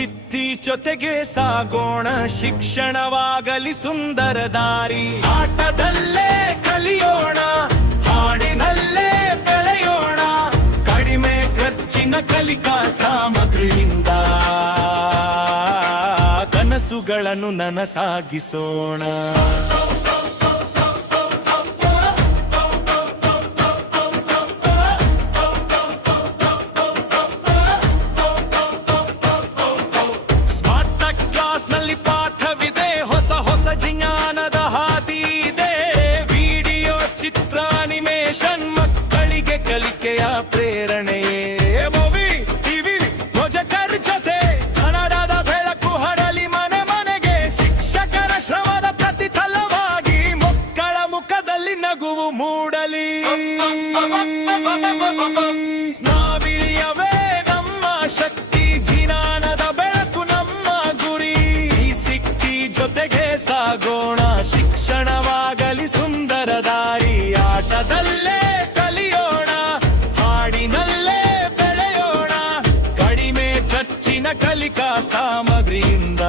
ಸಿದ್ಧಿ ಜೊತೆಗೆ ಸಾಗೋಣ, ಶಿಕ್ಷಣವಾಗಲಿ ಸುಂದರ ದಾರಿ. ಆಟದಲ್ಲೇ ಕಲಿಯೋಣ, ಹಾಡಿನಲ್ಲೇ ಬೆಳೆಯೋಣ, ಕಡಿಮೆ ಖರ್ಚಿನ ಕಲಿಕಾ ಸಾಮಗ್ರಿಯಿಂದ ಕನಸುಗಳನ್ನು ನನಸಾಗಿಸೋಣ. ಜ್ಞಾನದ ಹಾದಿ ಇದೆ, ವಿಡಿಯೋ ಚಿತ್ರ ಅನಿಮೇಷನ್ ಮಕ್ಕಳಿಗೆ ಕಲಿಕೆಯ ಪ್ರೇರಣೆಯೇ. ಮೂವಿ ಟಿವಿ ಪ್ರೊಜೆಕ್ಟರ್ ಜೊತೆ ಕನ್ನಡದ ಬೆಳಕು ಹರಳಿ ಮನೆ ಮನೆಗೆ, ಶಿಕ್ಷಕರ ಶ್ರಮದ ಪ್ರತಿಫಲವಾಗಿ ಮಕ್ಕಳ ಮುಖದಲ್ಲಿ ನಗುವು ಮೂಡಲಿ. ನಾವಿಲ್ಯವೇ ನಮ್ಮ ಶಕ್ತಿ, ಜ್ಞಾನದ ಬೆಳಕು ನಮ್ಮ ಗುರಿ. ಸಿಕ್ಕಿ ಜೊತೆಗೆ ಸಾಗೋಣ, ಶಿಕ್ಷಣವಾಗಲಿ ಸುಂದರ ದಾರಿ. ಆಟದಲ್ಲೇ ಕಲಿಯೋಣ, ಹಾಡಿನಲ್ಲೇ ಬೆಳೆಯೋಣ, ಕಡಿಮೆ ಖರ್ಚಿನ ಕಲಿಕಾ ಸಾಮಗ್ರಿಯಿಂದ